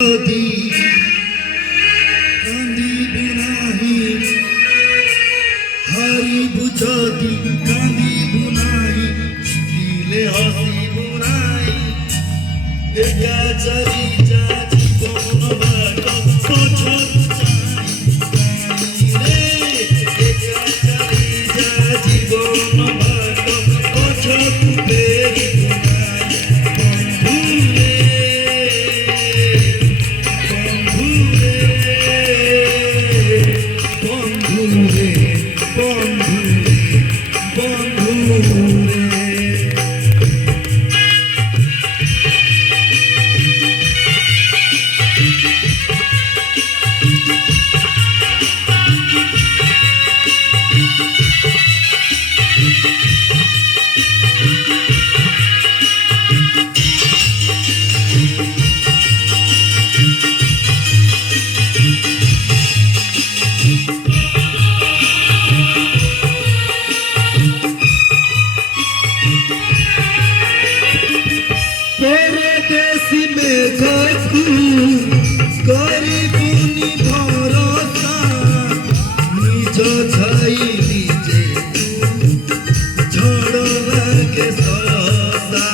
যদি কান্দিব নাহি হারিব যদি কান্দিব নাহি দিলে হাসিব নাই একা চারি যা জীবন বাট পছন্দ রে একা চারি যা জীবন বাট পছন্দ परदेसी में घटू गरीबुनी भरोसा निज छाई निजे झड़ लागे सहसा